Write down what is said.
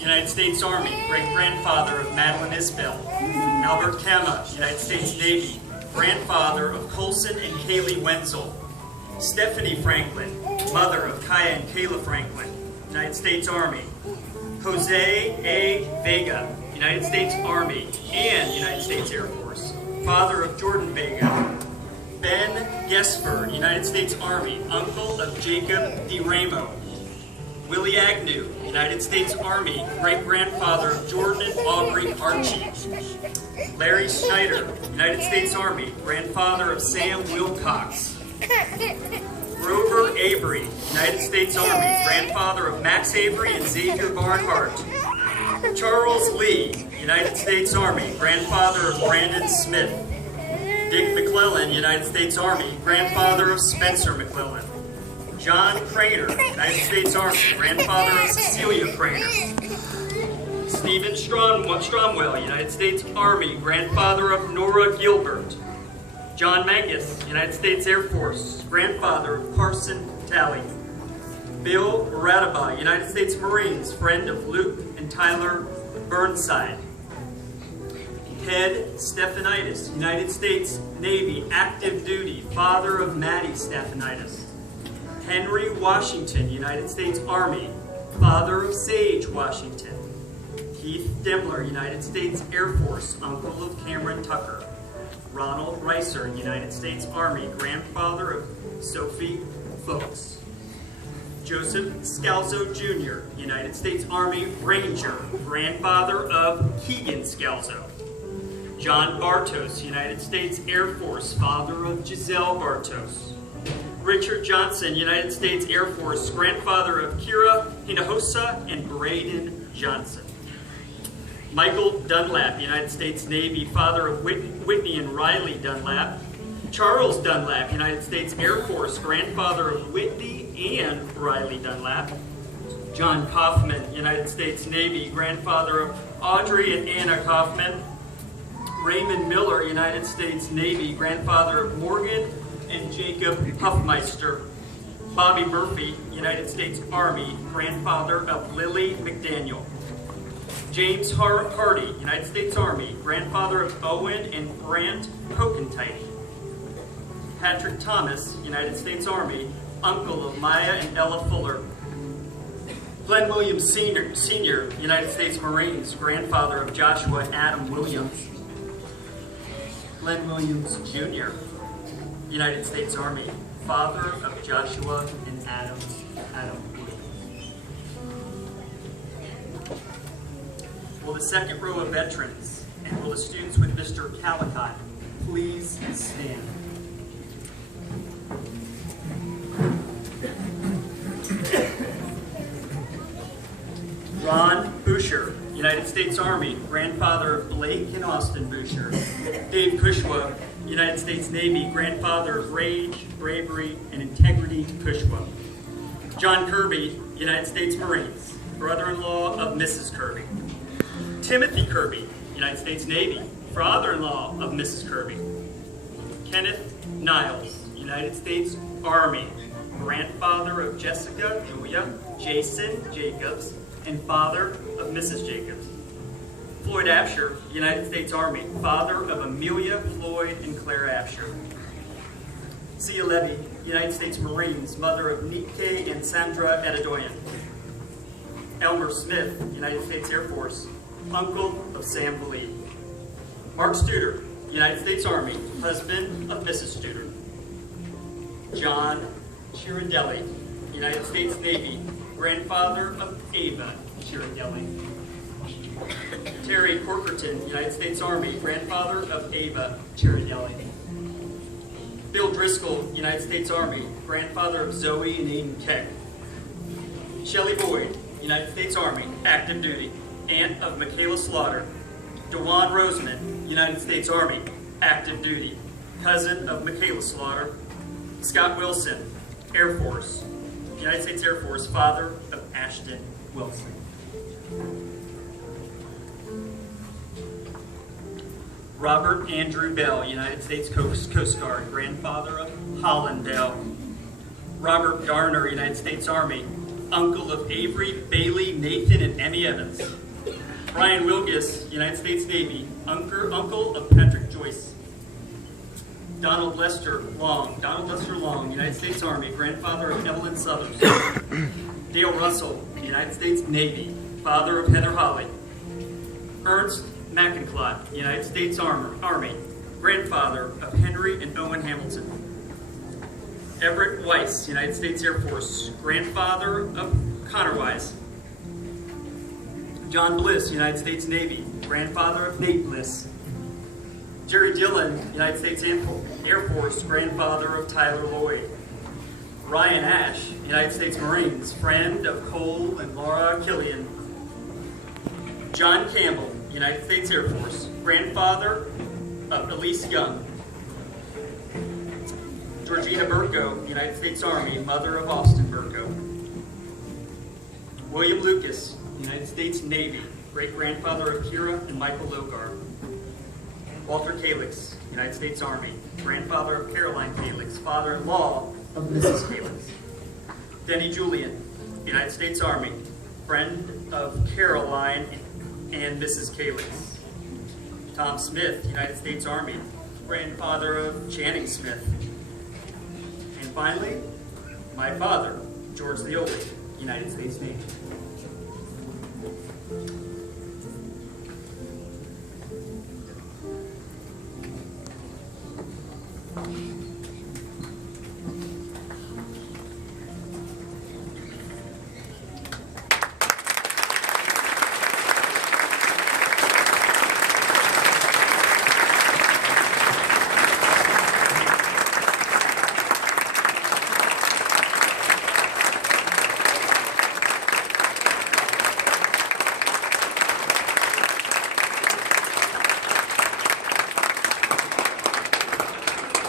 United States Army, great-grandfather of Madeline Isbell. Albert Kama, United States Navy, grandfather of Colson and Kaylee Wenzel. Stephanie Franklin, mother of Kaya and Kayla Franklin, United States Army. Jose A. Vega, United States Army and United States Air Force, father of Jordan Vega. Ben Gesford, United States Army, uncle of Jacob D. Ramo. Willie Agnew, United States Army, great-grandfather of Jordan and Aubrey Archie. Larry Schneider, United States Army, grandfather of Sam Wilcox. Grover Avery, United States Army, grandfather of Max Avery and Xavier Barnhart. Charles Lee, United States Army, grandfather of Brandon Smith. Dick McClellan, United States Army, grandfather of Spencer McClellan. John Craner, United States Army, grandfather of Cecilia Craner. Stephen Stromwell, United States Army, grandfather of Nora Gilbert. John Mangus, United States Air Force, grandfather of Carson Talley. Bill Radaba, United States Marines, friend of Luke and Tyler Burnside. Ted Stephanitis, United States Navy, active duty, father of Maddie Stephanitis. Henry Washington, United States Army, father of Sage Washington. Keith Demler, United States Air Force, uncle of Cameron Tucker. Ronald Reiser, United States Army, grandfather of Sophie Folks. Joseph Scalzo Jr., United States Army Ranger, grandfather of Keegan Scalzo. John Bartos, United States Air Force, father of Giselle Bartos. Richard Johnson, United States Air Force, grandfather of Kira Hinojosa and Braden Johnson. Michael Dunlap, United States Navy, father of Whitney and Riley Dunlap. Charles Dunlap, United States Air Force, grandfather of Whitney and Riley Dunlap. John Kaufman, United States Navy, grandfather of Audrey and Anna Kaufman. Raymond Miller, United States Navy, grandfather of Morgan and Jacob Huffmeister. Bobby Murphy, United States Army, grandfather of Lily McDaniel. James Hardy, United States Army, grandfather of Owen and Grant Kokentite. Patrick Thomas, United States Army, uncle of Maya and Ella Fuller. Glenn Williams Sr., United States Marines, grandfather of Joshua Adam Williams. Glenn Williams Jr., United States Army, father of Joshua and Adam Williams. Will the second row of veterans and will the students with Mr. Calicott please stand? Ron Boucher, United States Army, grandfather of Blake and Austin Boucher. Dave Kushwa, United States Navy, grandfather of rage, bravery, and integrity Kushwa. John Kirby, United States Marines, brother-in-law of Mrs. Kirby. Timothy Kirby, United States Navy, father-in-law of Mrs. Kirby. Kenneth Niles, United States Army, grandfather of Jessica, Julia, Jason Jacobs, and father of Mrs. Jacobs. Floyd Absher, United States Army, father of Amelia, Floyd, and Claire Absher. Sia Levy, United States Marines, mother of Nike and Sandra Edidoyan. Elmer Smith, United States Air Force, uncle of Sam Believe. Mark Studer, United States Army, husband of Mrs. Studer. John Chiradelli, United States Navy, grandfather of Ava Chiradelli. Terry Corkerton, United States Army, grandfather of Ava Chiradelli. Bill Driscoll, United States Army, grandfather of Zoe and Aiden Keck. Shelley Boyd, United States Army, active duty, aunt of Michaela Slaughter. DeJuan Roseman, United States Army, active duty, cousin of Michaela Slaughter. Scott Wilson, Air Force, United States Air Force, father of Ashton Wilson. Robert Andrew Bell, United States Coast Guard, grandfather of Holland Bell. Robert Garner, United States Army, uncle of Avery, Bailey, Nathan, and Emmy Evans. Brian Wilgus, United States Navy, uncle of Patrick Joyce. Donald Lester Long, United States Army, grandfather of Evelyn Southers. Dale Russell, United States Navy, father of Heather Holly. Ernst McInclod, United States Army, grandfather of Henry and Owen Hamilton. Everett Weiss, United States Air Force, grandfather of Connor Weiss. John Bliss, United States Navy, grandfather of Nate Bliss. Jerry Dillon, United States Air Force, grandfather of Tyler Lloyd. Ryan Ash, United States Marines, friend of Cole and Laura Killian. John Campbell, United States Air Force, grandfather of Elise Young. Georgina Burko, United States Army, mother of Austin Burko. William Lucas, United States Navy, great-grandfather of Kira and Michael Logar. Walter Kalix, United States Army, grandfather of Caroline Kalix, father-in-law of Mrs. Kalix. Denny Julian, United States Army, friend of Caroline and Mrs. Kalix. Tom Smith, United States Army, grandfather of Channing Smith. And finally, my father, George the Oldest, United States Navy.